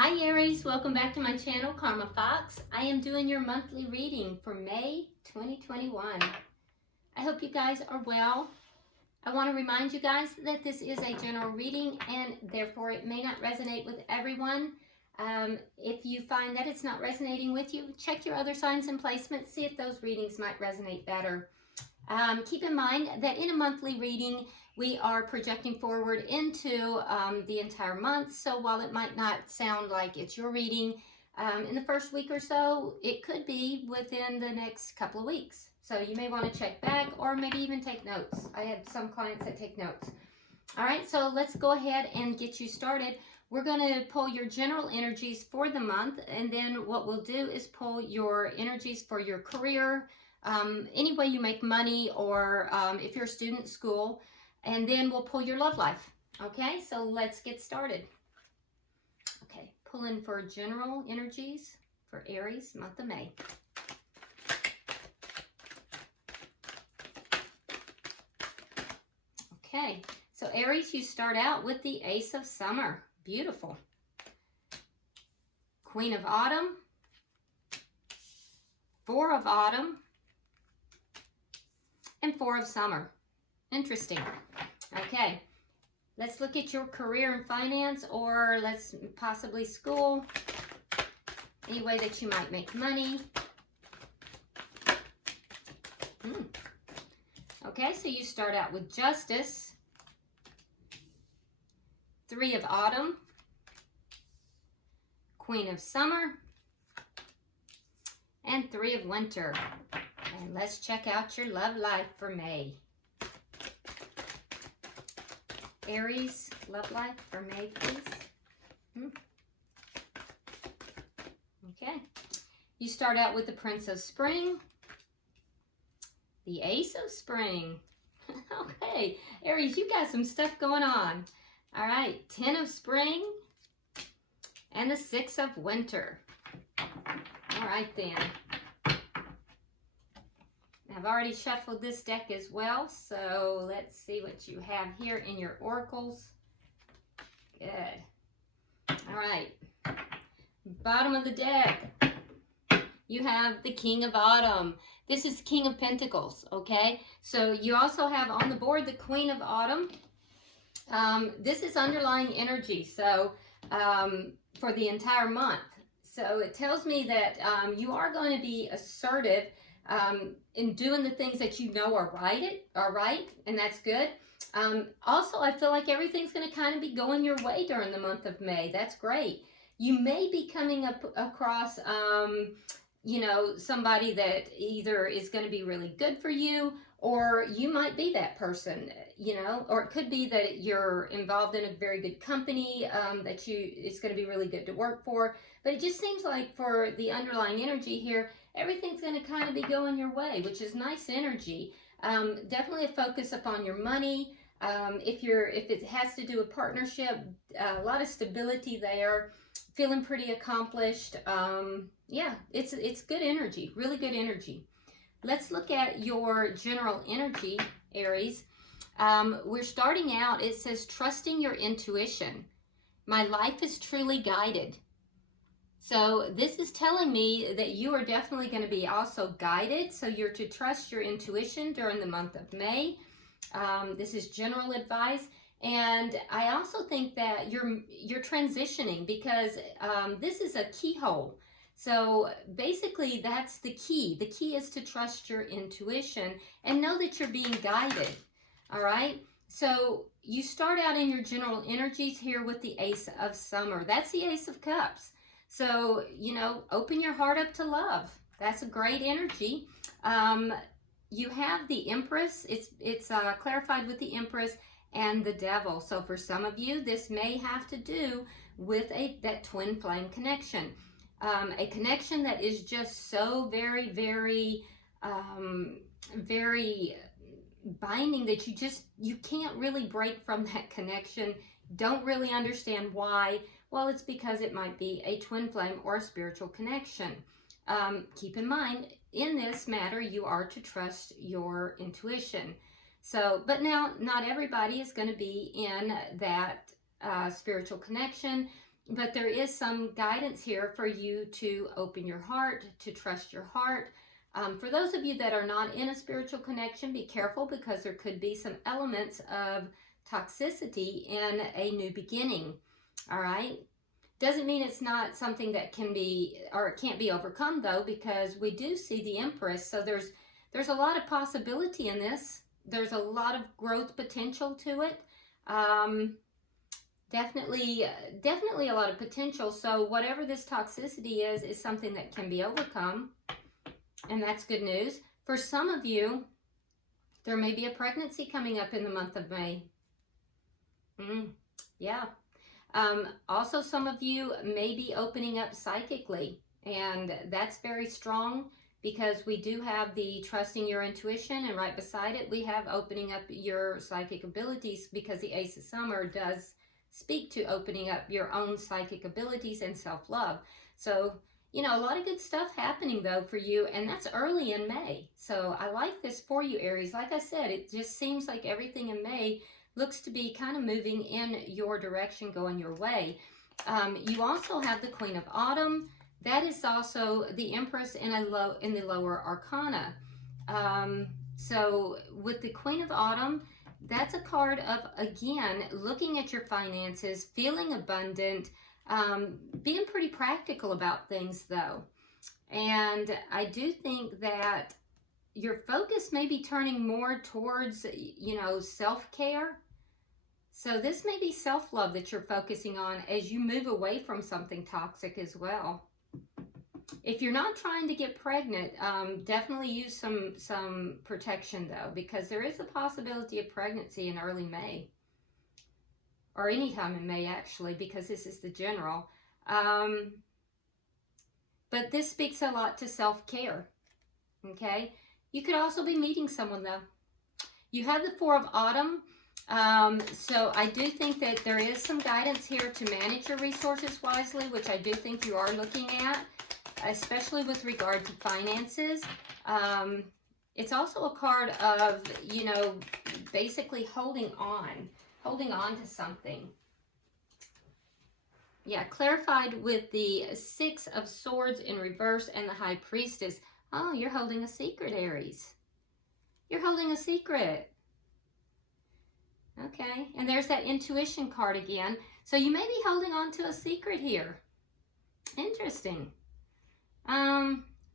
Hi Aries, welcome back to my channel, Karma Fox. I am doing your monthly reading for May 2021. I hope you guys are well. I want to remind you guys that this is a general reading and therefore it may not resonate with everyone. If you find that it's not resonating with you, check your other signs and placements, see if those readings might resonate better. Keep in mind that in a monthly reading, we are projecting forward into the entire month. So while it might not sound like it's your reading in the first week or so, it could be within the next couple of weeks. So you may want to check back or maybe even take notes. I have some clients that take notes. All right, so let's go ahead and get you started. We're going to pull your general energies for the month, and then what we'll do is pull your energies for your career, any way you make money, or if you're a student at school, and then we'll pull your love life. Okay, so let's get started. Okay, pulling for general energies for Aries, month of May. Okay, so Aries, you start out with the Ace of Summer. Beautiful. Queen of Autumn, Four of Autumn, and Four of Summer. Interesting. Okay, let's look at your career and finance, or let's possibly school, any way that you might make money. Okay, so you start out with Justice, Three of Autumn, Queen of Summer, and Three of Winter. And let's check out your love life for May. Aries, love life for May, please. Okay. You start out with the Prince of Spring, the Ace of Spring. Okay, Aries, you got some stuff going on. All right, 10 of Spring and the 6 of Winter. All right then. I've already shuffled this deck as well, so let's see what you have here in your oracles. Good. All right. Bottom of the deck, you have the King of Autumn. This is King of Pentacles, okay? So you also have on the board the Queen of Autumn. This is underlying energy, so for the entire month. So it tells me that you are going to be assertive in doing the things that you know are right, and that's good. Also, I feel like everything's going to kind of be going your way during the month of May. That's great. You may be coming across, you know, somebody that either is going to be really good for you, or you might be that person, you know, or it could be that you're involved in a very good company that it's going to be really good to work for. But it just seems like for the underlying energy here, everything's going to kind of be going your way, which is nice energy. Definitely a focus upon your money. If it has to do with partnership, a lot of stability there. Feeling pretty accomplished. Yeah, it's good energy, really good energy. Let's look at your general energy, Aries. We're starting out, it says, trusting your intuition. My life is truly guided. So this is telling me that you are definitely going to be also guided. So you're to trust your intuition during the month of May. This is general advice. And I also think that you're transitioning, because this is a keyhole. So basically that's the key. The key is to trust your intuition and know that you're being guided. All right. So you start out in your general energies here with the Ace of Summer. That's the Ace of Cups. So, you know, open your heart up to love. That's a great energy. You have the Empress. It's clarified with the Empress and the Devil. So for some of you, this may have to do with that twin flame connection. A connection that is just so very, very, very binding that you can't really break from that connection. Don't really understand why. Well, it's because it might be a twin flame or a spiritual connection. Keep in mind, in this matter, you are to trust your intuition. So, but now, not everybody is going to be in that spiritual connection. but there is some guidance here for you to open your heart, to trust your heart. For those of you that are not in a spiritual connection, be careful, because there could be some elements of toxicity in a new beginning. All right. Doesn't mean it's not something that can be, or it can't be overcome, though, because we do see the Empress. So there's a lot of possibility in this. There's a lot of growth potential to it. Definitely a lot of potential. So whatever this toxicity is something that can be overcome, and that's good news. For some of you, there may be a pregnancy coming up in the month of May. Yeah. Also, some of you may be opening up psychically, and that's very strong, because we do have the trusting your intuition, and right beside it we have opening up your psychic abilities, because the Ace of Summer does speak to opening up your own psychic abilities and self-love. So, you know, a lot of good stuff happening though for you, and that's early in May. So I like this for you, Aries. Like I said, it just seems like everything in May looks to be kind of moving in your direction, going your way. You also have the Queen of Autumn. That is also the Empress in the lower arcana. So with the Queen of Autumn, that's a card of, again, looking at your finances, feeling abundant, being pretty practical about things though. And I do think that your focus may be turning more towards, you know, self-care. So this may be self-love that you're focusing on as you move away from something toxic as well. If you're not trying to get pregnant, definitely use some protection though, because there is a possibility of pregnancy in early May, or anytime in May actually, because this is the general. But this speaks a lot to self-care. Okay, you could also be meeting someone though. You have the Four of Autumn. So I do think that there is some guidance here to manage your resources wisely, which I do think you are looking at, especially with regard to finances. It's also a card of, you know, basically holding on to something. Yeah, clarified with the Six of Swords in reverse and the High Priestess. Oh, you're holding a secret, Aries. You're holding a secret. Okay, and there's that intuition card again. So you may be holding on to a secret here. Interesting.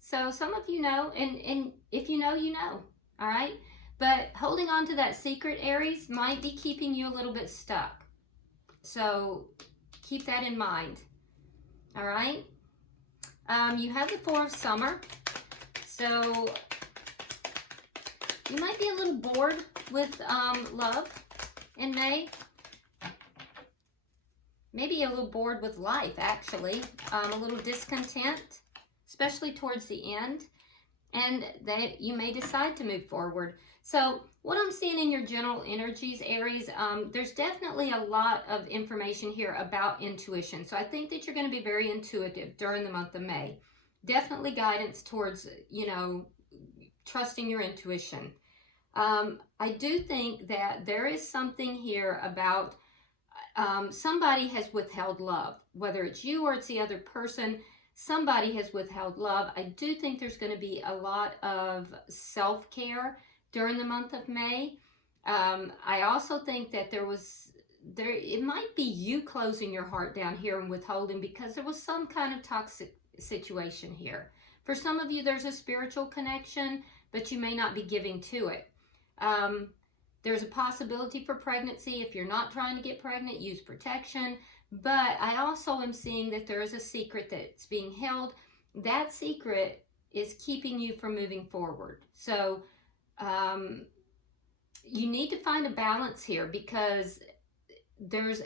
So some of you know, and if you know, you know, all right? But holding on to that secret, Aries, might be keeping you a little bit stuck. So keep that in mind, all right? You have the Four of Summer. So you might be a little bored with love in May. Maybe a little bored with life, actually. A little discontent, especially towards the end. And that you may decide to move forward. So what I'm seeing in your general energies, Aries, there's definitely a lot of information here about intuition. So I think that you're going to be very intuitive during the month of May. Definitely guidance towards, you know, trusting your intuition. I do think that there is something here about somebody has withheld love, whether it's you or it's the other person. Somebody has withheld love. I do think there's going to be a lot of self-care during the month of May. I also think that it might be you closing your heart down here and withholding because there was some kind of toxic situation here. For some of you, there's a spiritual connection, but you may not be giving to it. There's a possibility for pregnancy. If you're not trying to get pregnant, use protection. But I also am seeing that there is a secret that's being held. That secret is keeping you from moving forward. So you need to find a balance here, because there's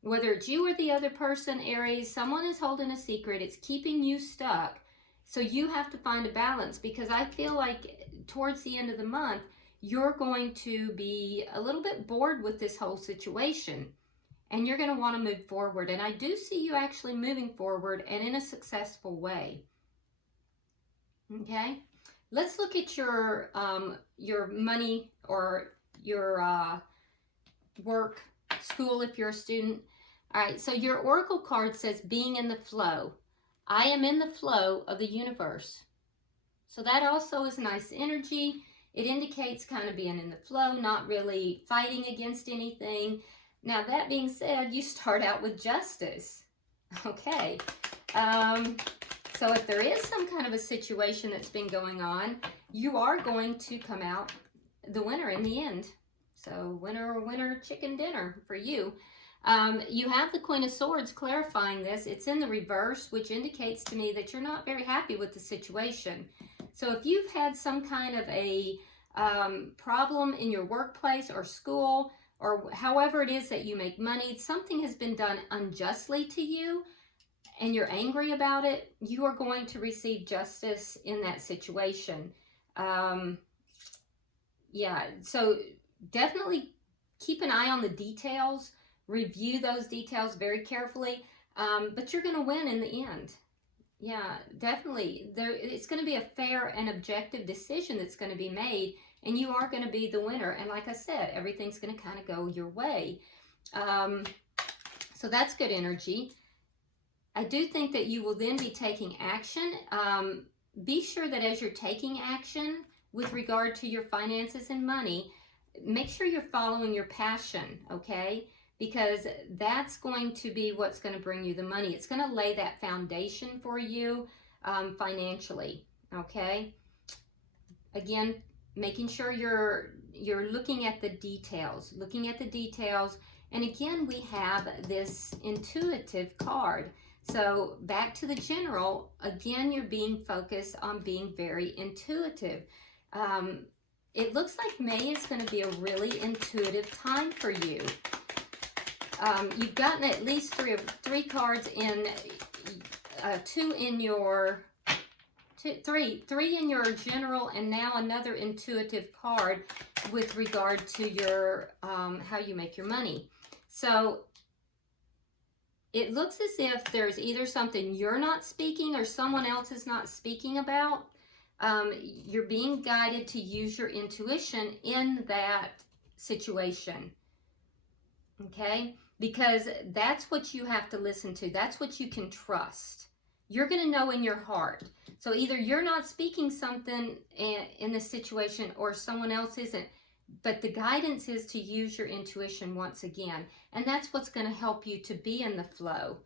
whether it's you or the other person, Aries, someone is holding a secret. It's keeping you stuck. So you have to find a balance, because I feel like towards the end of the month, you're going to be a little bit bored with this whole situation, and you're going to want to move forward. And I do see you actually moving forward, and in a successful way. Okay, let's look at your money or your work, school if you're a student. All right, so your oracle card says being in the flow. I am in the flow of the universe. So that also is nice energy. It indicates kind of being in the flow, not really fighting against anything. Now, that being said, you start out with justice. Okay. So if there is some kind of a situation that's been going on, you are going to come out the winner in the end. So winner chicken dinner for you. You have the Queen of Swords clarifying this. It's in the reverse, which indicates to me that you're not very happy with the situation. So if you've had some kind of a problem in your workplace or school, or however it is that you make money, something has been done unjustly to you, and you're angry about it, you are going to receive justice in that situation. Yeah, so definitely keep an eye on the details. Review those details very carefully, but you're going to win in the end. Yeah, definitely. It's going to be a fair and objective decision that's going to be made, and you are going to be the winner. And like I said, everything's going to kind of go your way. So that's good energy. I do think that you will then be taking action. Be sure that as you're taking action with regard to your finances and money, make sure you're following your passion, okay? Because that's going to be what's going to bring you the money. It's going to lay that foundation for you financially, okay? Again, making sure you're looking at the details, And again, we have this intuitive card. So back to the general, again, you're being focused on being very intuitive. It looks like May is going to be a really intuitive time for you. You've gotten at least three cards in, three in your general, and now another intuitive card with regard to your how you make your money. So it looks as if there's either something you're not speaking or someone else is not speaking about. You're being guided to use your intuition in that situation. Okay? Because that's what you have to listen to. That's what you can trust. You're going to know in your heart. So either you're not speaking something in this situation or someone else isn't. But the guidance is to use your intuition once again. And that's what's going to help you to be in the flow.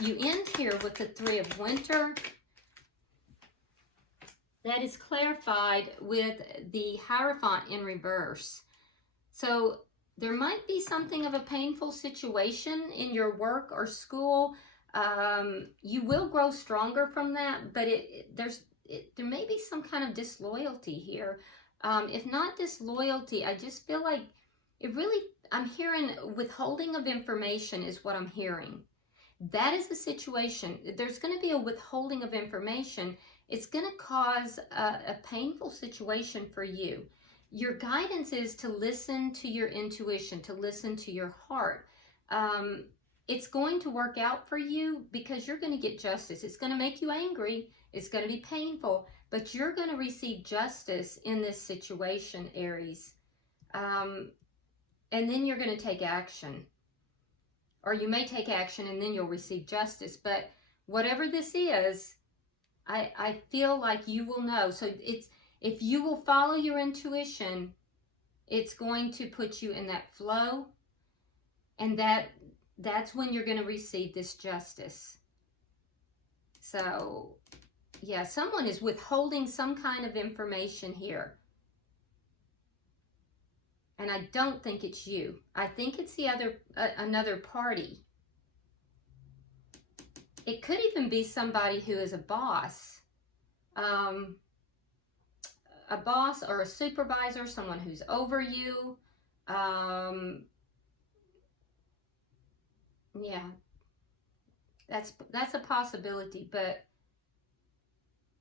You end here with the Three of Winter. That is clarified with the Hierophant in reverse. So there might be something of a painful situation in your work or school. You will grow stronger from that, but there may be some kind of disloyalty here. If not disloyalty, I just feel like I'm hearing withholding of information is what I'm hearing. That is the situation. There's going to be a withholding of information. It's going to cause a painful situation for you. Your guidance is to listen to your intuition, to listen to your heart. It's going to work out for you because you're going to get justice. It's going to make you angry. It's going to be painful, but you're going to receive justice in this situation, Aries. And then you're going to take action. Or you may take action and then you'll receive justice. But whatever this is, I feel like you will know. So if you will follow your intuition, it's going to put you in that flow. And that's when you're going to receive this justice. So, yeah, someone is withholding some kind of information here. And I don't think it's you. I think it's another party. It could even be somebody who is a boss. A boss or a supervisor, someone who's over you. Yeah, that's a possibility, but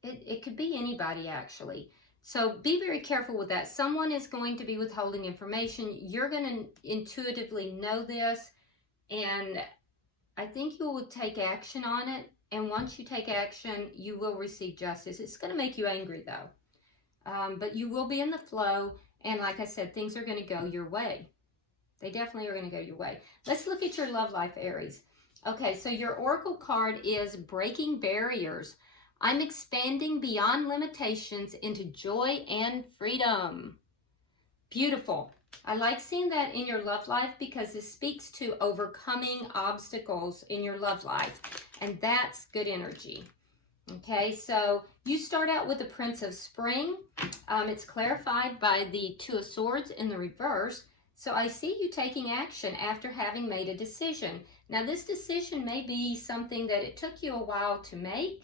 it could be anybody actually. So be very careful with that. Someone is going to be withholding information. You're going to intuitively know this, and I think you will take action on it. And once you take action, you will receive justice. It's going to make you angry though, but you will be in the flow. And like I said, things are going to go your way. They definitely are going to go your way. Let's look at your love life, Aries. Okay, so your oracle card is breaking barriers. I'm expanding beyond limitations into joy and freedom. Beautiful. I like seeing that in your love life because this speaks to overcoming obstacles in your love life. And that's good energy. Okay, so you start out with the Prince of Spring. It's clarified by the Two of Swords in the reverse. So I see you taking action after having made a decision. Now this decision may be something that it took you a while to make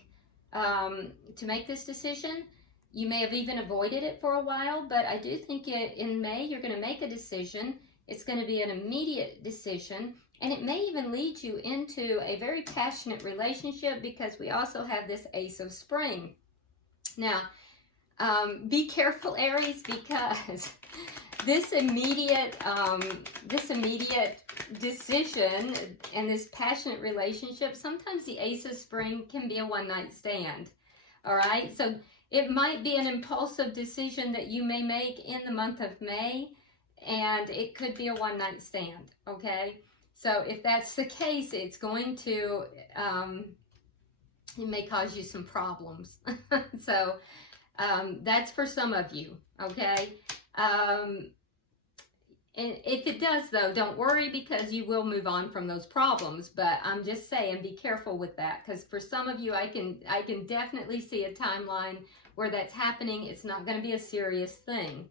this decision. You may have even avoided it for a while, but I do think in May you're going to make a decision. It's going to be an immediate decision, and it may even lead you into a very passionate relationship because we also have this Ace of Spring. Now, be careful, Aries, because this immediate decision and this passionate relationship, sometimes the Ace of Spring can be a one-night stand. All right, so it might be an impulsive decision that you may make in the month of May, and it could be a one-night stand, okay? So if that's the case, it's going to, it may cause you some problems. So that's for some of you, okay? And if it does, though, don't worry because you will move on from those problems. But I'm just saying, be careful with that because for some of you, I can definitely see a timeline where that's happening. It's not going to be a serious thing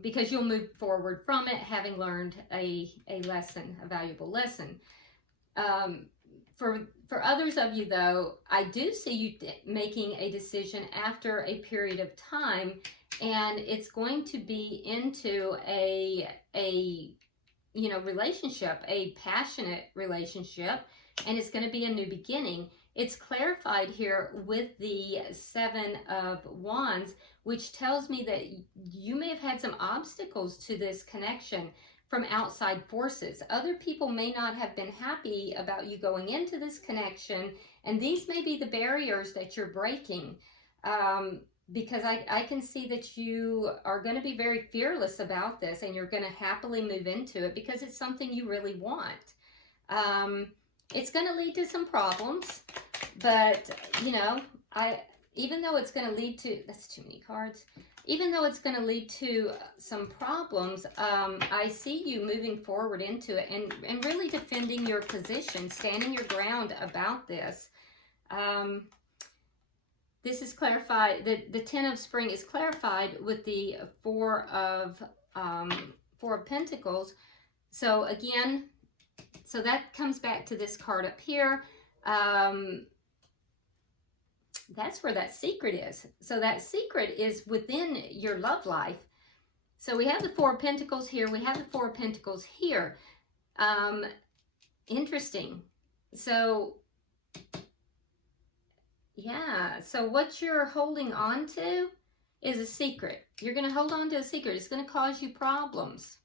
because you'll move forward from it, having learned a lesson, a valuable lesson. For others of you, though, I do see you making a decision after a period of time. And it's going to be into a relationship, a passionate relationship, and it's going to be a new beginning. It's clarified here with the Seven of Wands, which tells me that you may have had some obstacles to this connection from outside forces. Other people may not have been happy about you going into this connection, and these may be the barriers that you're breaking. Because I can see that you are going to be very fearless about this and you're going to happily move into it because it's something you really want. It's going to lead to some problems, but, even though it's going to lead to, that's too many cards, even though it's going to lead to some problems, I see you moving forward into it and really defending your position, standing your ground about this. This is clarified, the Ten of Spring is clarified with the Four of Pentacles. So again, so that comes back to this card up here. That's where that secret is. So that secret is within your love life. So we have the Four of Pentacles here. We have the Four of Pentacles here. Interesting. So yeah, so what you're holding on to is a secret. You're going to hold on to a secret. It's going to cause you problems.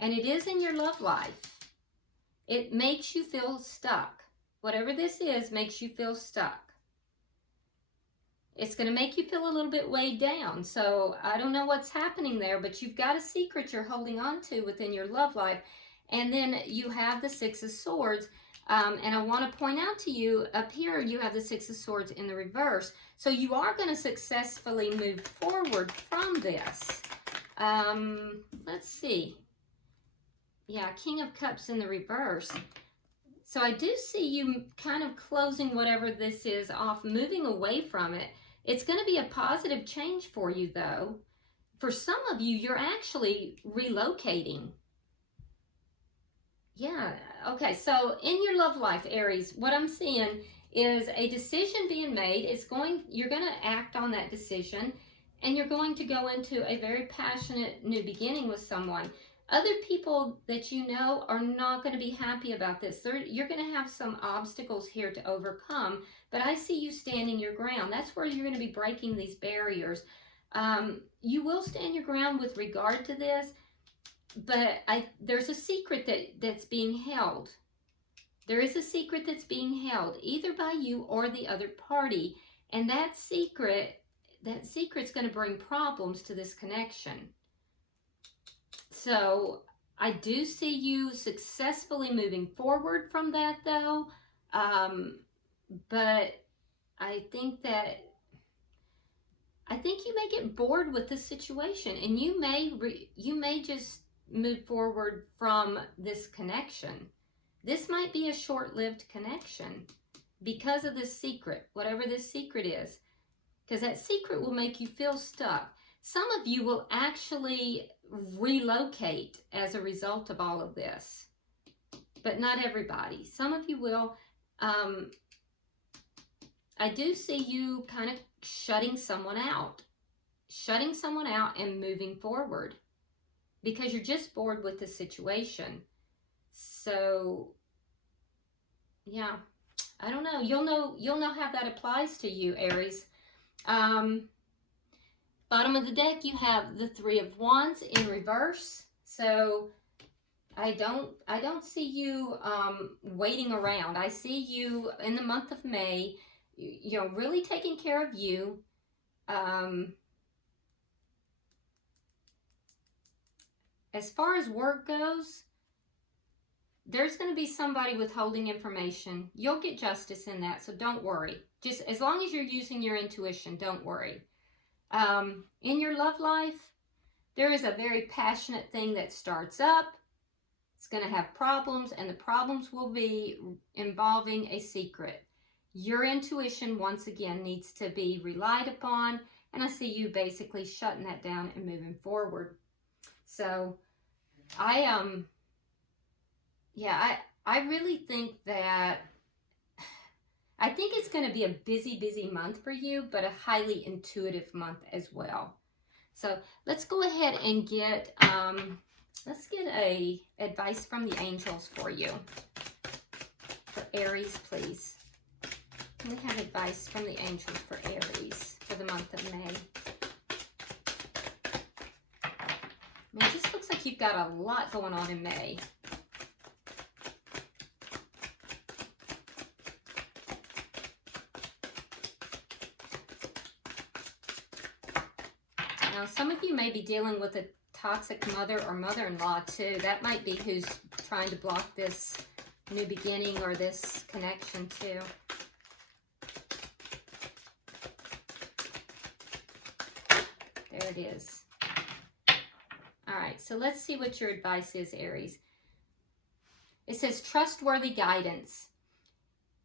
And it is in your love life. It makes you feel stuck. Whatever this is makes you feel stuck. It's going to make you feel a little bit weighed down. So I don't know what's happening there, but you've got a secret you're holding on to within your love life. And then you have the Six of Swords. And I want to point out to you, up here, you have the Six of Swords in the reverse. So you are going to successfully move forward from this. Let's see. Yeah, King of Cups in the reverse. So I do see you kind of closing whatever this is off, moving away from it. It's going to be a positive change for you, though. For some of you, you're actually relocating. Yeah, okay, so in your love life, Aries, what I'm seeing is a decision being made. You're going to act on that decision, and you're going to go into a very passionate new beginning with someone. Other people that you know are not going to be happy about this. You're going to have some obstacles here to overcome, but I see you standing your ground. That's where you're going to be breaking these barriers. You will stand your ground with regard to this, but there's a secret that's being held. There is a secret that's being held, either by you or the other party, and that secret's going to bring problems to this connection. So I do see you successfully moving forward from that, though. But I think you may get bored with the situation, and you may just move forward from this connection. This might be a short-lived connection because of this secret, whatever this secret is, because that secret will make you feel stuck. Some of you will actually relocate as a result of all of this, but not everybody. Some of you will. I do see you kind of shutting someone out and moving forward because you're just bored with the situation. So, yeah, I don't know. You'll know how that applies to you, Aries. Bottom of the deck, you have the Three of Wands in reverse. So I don't see you waiting around. I see you in the month of May, you know, really taking care of you. As far as work goes, there's going to be somebody withholding information. You'll get justice in that, so don't worry. Just as long as you're using your intuition, don't worry. In your love life, there is a very passionate thing that starts up. It's going to have problems, and the problems will be involving a secret. Your intuition, once again, needs to be relied upon, and I see you basically shutting that down and moving forward. So, I really think that, I think it's going to be a busy month for you, but a highly intuitive month as well. So let's go ahead and get, let's get a advice from the angels for you. For Aries, please. Can we have advice from the angels for Aries for the month of May? It just looks like you've got a lot going on in May. Now, some of you may be dealing with a toxic mother or mother-in-law too. That might be who's trying to block this new beginning or this connection too. There it is. All right, so let's see what your advice is, Aries. It says, Trustworthy Guidance.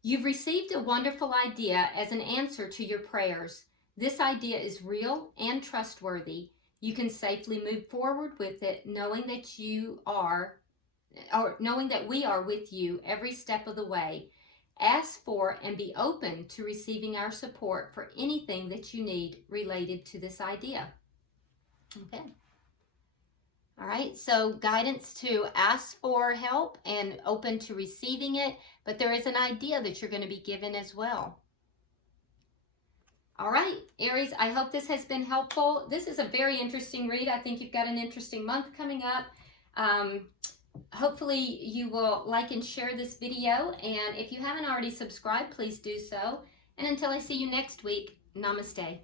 You've received a wonderful idea as an answer to your prayers. This idea is real and trustworthy. You can safely move forward with it, knowing that we are with you every step of the way. Ask for and be open to receiving our support for anything that you need related to this idea. Okay. All right, so guidance to ask for help and open to receiving it, but there is an idea that you're going to be given as well. All right, Aries, I hope this has been helpful. This is a very interesting read. I think you've got an interesting month coming up. Hopefully you will like and share this video, and if you haven't already subscribed, please do so. And until I see you next week, namaste.